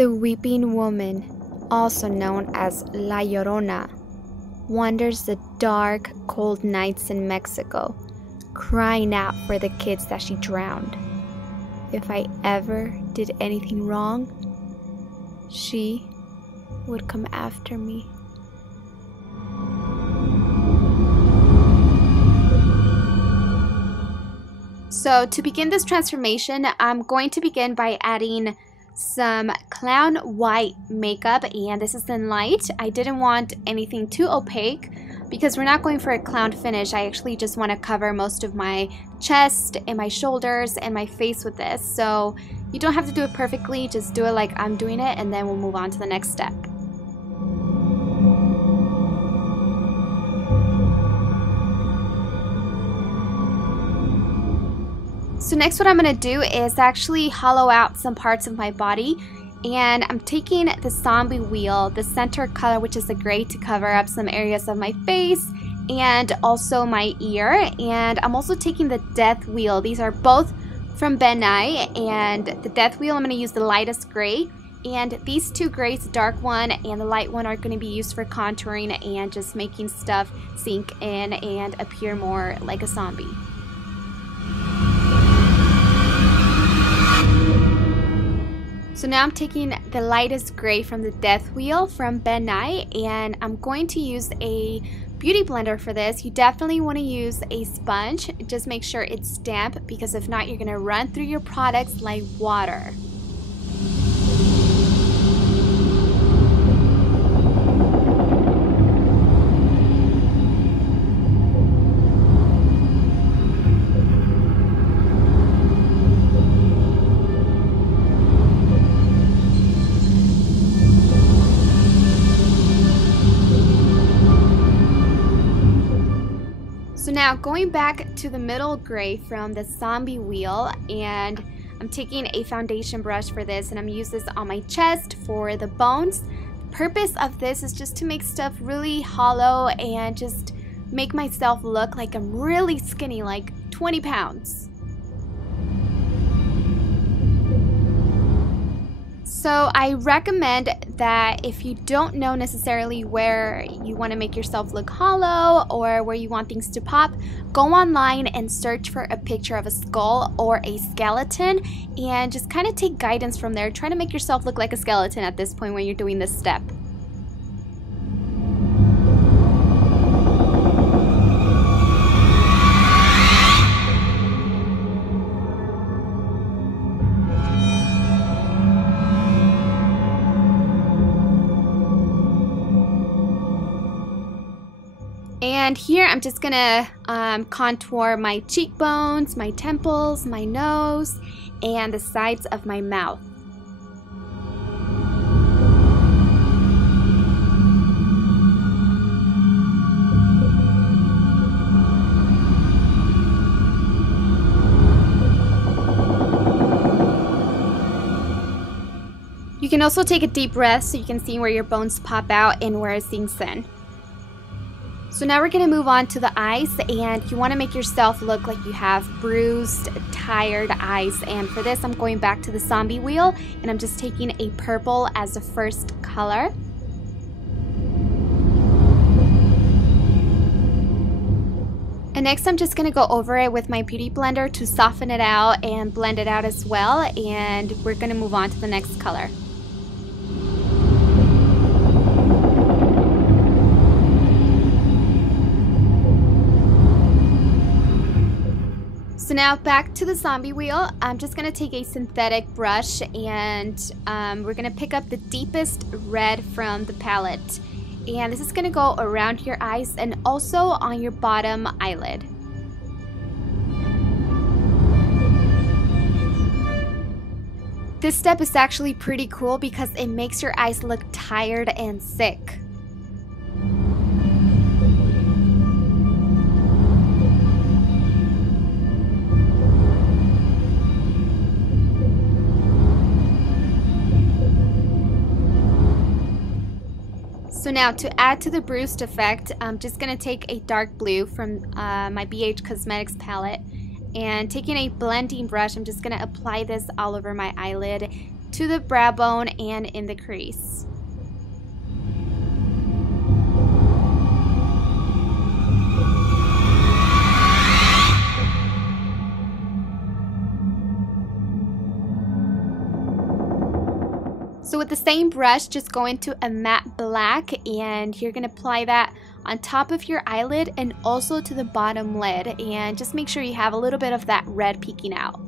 The weeping woman, also known as La Llorona, wanders the dark, cold nights in Mexico, crying out for the kids that she drowned. If I ever did anything wrong, she would come after me. So to begin this transformation, I'm going to begin by adding some clown white makeup, and this is in light. I didn't want anything too opaque because we're not going for a clown finish. I actually just want to cover most of my chest and my shoulders and my face with this. So you don't have to do it perfectly, just do it like I'm doing it, and then we'll move on to the next step. So next what I'm going to do is actually hollow out some parts of my body, and I'm taking the zombie wheel, the center color, which is the gray, to cover up some areas of my face and also my ear. And I'm also taking the death wheel. These are both from Ben Nye, and the death wheel I'm going to use the lightest gray, and these two grays, the dark one and the light one, are going to be used for contouring and just making stuff sink in and appear more like a zombie. So now I'm taking the lightest gray from the death wheel from Ben Nye, and I'm going to use a beauty blender for this. You definitely want to use a sponge. Just make sure it's damp, because if not, you're going to run through your products like water. So now going back to the middle gray from the zombie wheel, and I'm taking a foundation brush for this, and I'm using this on my chest for the bones. The purpose of this is just to make stuff really hollow and just make myself look like I'm really skinny, like 20 pounds. So I recommend that if you don't know necessarily where you want to make yourself look hollow or where you want things to pop, go online and search for a picture of a skull or a skeleton and just kind of take guidance from there. Try to make yourself look like a skeleton at this point when you're doing this step. And here I'm just gonna contour my cheekbones, my temples, my nose, and the sides of my mouth. You can also take a deep breath so you can see where your bones pop out and where it sinks in. So now we're going to move on to the eyes, and you want to make yourself look like you have bruised, tired eyes. And for this, I'm going back to the zombie wheel, and I'm just taking a purple as the first color. And next, I'm just going to go over it with my beauty blender to soften it out and blend it out as well. And we're going to move on to the next color. So now back to the zombie wheel. I'm just going to take a synthetic brush, and we're going to pick up the deepest red from the palette. And this is going to go around your eyes and also on your bottom eyelid. This step is actually pretty cool because it makes your eyes look tired and sick. So now to add to the bruised effect, I'm just going to take a dark blue from my BH Cosmetics palette, and taking a blending brush, I'm just going to apply this all over my eyelid to the brow bone and in the crease. So with the same brush, just go into a matte black and you're going to apply that on top of your eyelid and also to the bottom lid, and just make sure you have a little bit of that red peeking out.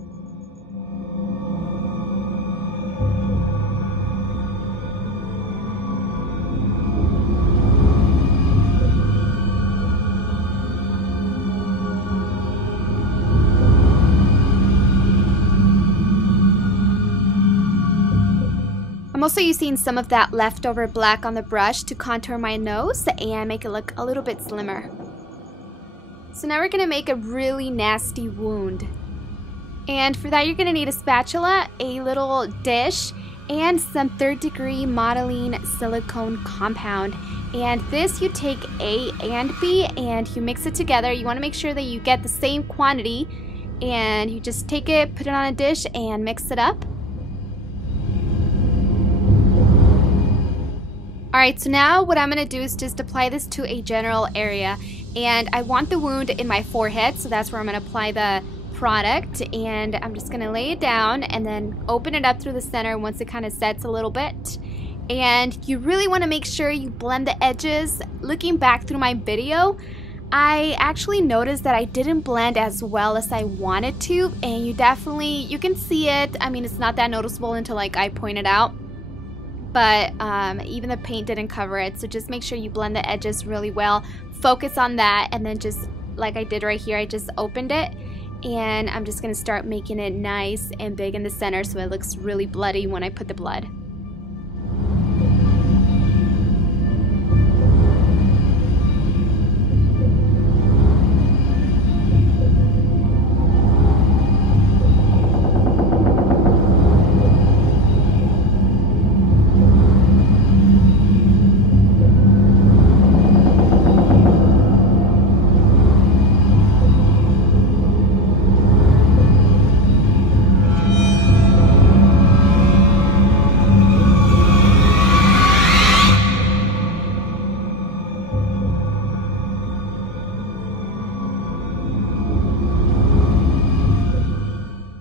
I'm also using some of that leftover black on the brush to contour my nose and make it look a little bit slimmer. So now we're going to make a really nasty wound. And for that you're going to need a spatula, a little dish, and some 3rd degree modeling silicone compound. And this you take A and B and you mix it together. You want to make sure that you get the same quantity, and you just take it, put it on a dish, and mix it up. Alright, so now what I'm going to do is just apply this to a general area. And I want the wound in my forehead, so that's where I'm going to apply the product. And I'm just going to lay it down and then open it up through the center once it kind of sets a little bit. And you really want to make sure you blend the edges. Looking back through my video, I actually noticed that I didn't blend as well as I wanted to. And you can see it. I mean, it's not that noticeable until like I point it out. But even the paint didn't cover it, so just make sure you blend the edges really well. Focus on that, and then just like I did right here, I just opened it, and I'm just going to start making it nice and big in the center so it looks really bloody when I put the blood.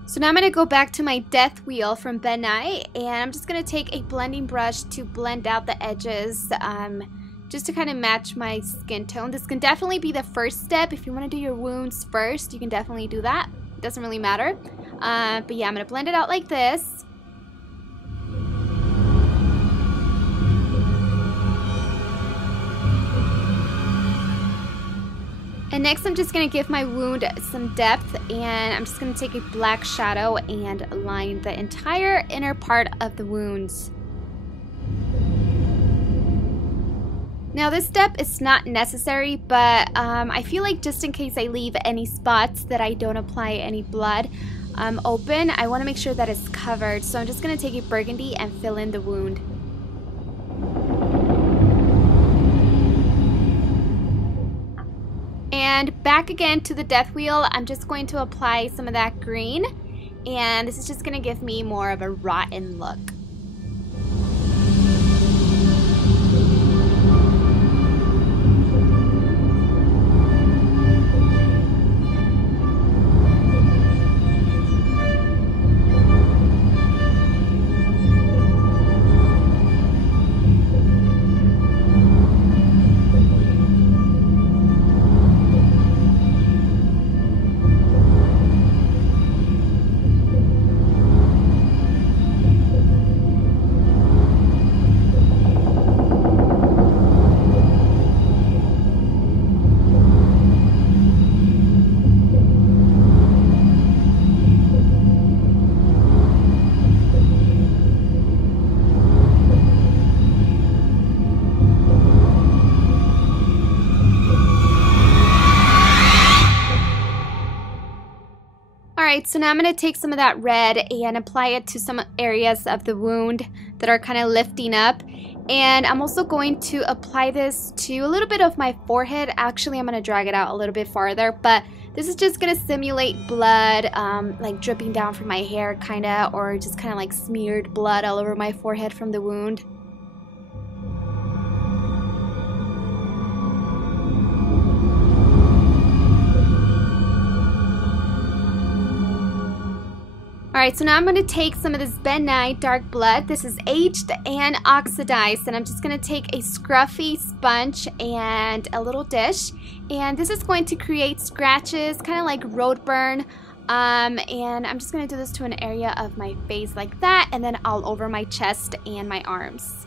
So now I'm going to go back to my death wheel from Ben Nye, and I'm just going to take a blending brush to blend out the edges, just to kind of match my skin tone. This can definitely be the first step. If you want to do your wounds first, you can definitely do that. It doesn't really matter. But yeah, I'm going to blend it out like this. And next I'm just going to give my wound some depth, and I'm just going to take a black shadow and line the entire inner part of the wounds. Now this step is not necessary, but I feel like just in case I leave any spots that I don't apply any blood open, I want to make sure that it's covered. So I'm just going to take a burgundy and fill in the wound. And back again to the death wheel, I'm just going to apply some of that green, and this is just going to give me more of a rotten look. Alright, so now I'm going to take some of that red and apply it to some areas of the wound that are kind of lifting up. And I'm also going to apply this to a little bit of my forehead. Actually, I'm going to drag it out a little bit farther, but this is just going to simulate blood, like dripping down from my hair, kind of, or just kind of like smeared blood all over my forehead from the wound. Alright, so now I'm going to take some of this Ben Nye dark blood. This is aged and oxidized, and I'm just going to take a scruffy sponge and a little dish, and this is going to create scratches, kind of like road burn, and I'm just going to do this to an area of my face like that, and then all over my chest and my arms.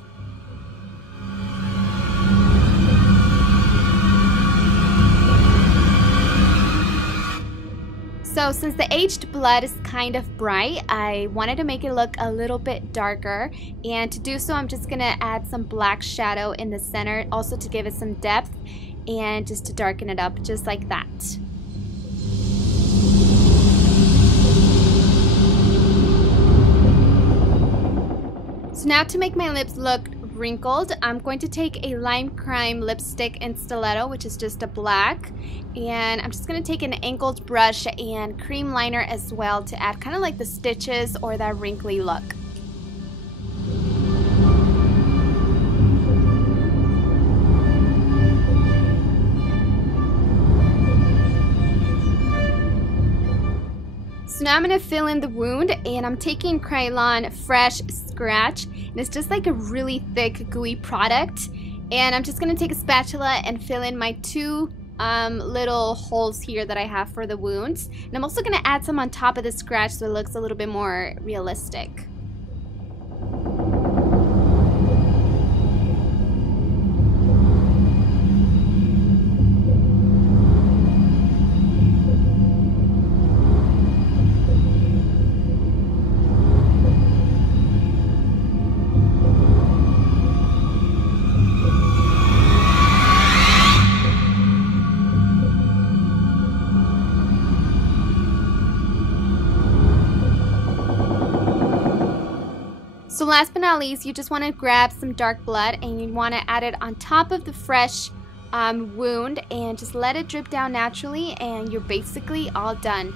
So since the aged blood is kind of bright, I wanted to make it look a little bit darker, and to do so I'm just going to add some black shadow in the center, also to give it some depth and just to darken it up just like that. So now to make my lips look wrinkled, I'm going to take a Lime Crime lipstick in Stiletto, which is just a black, and I'm just going to take an angled brush and cream liner as well to add kind of like the stitches or that wrinkly look. So now I'm going to fill in the wound, and I'm taking Krylon Fresh Scratch, and it's just like a really thick gooey product, and I'm just going to take a spatula and fill in my two little holes here that I have for the wounds, and I'm also going to add some on top of the scratch so it looks a little bit more realistic. So last but not least, you just want to grab some dark blood and you want to add it on top of the fresh wound and just let it drip down naturally, and you're basically all done.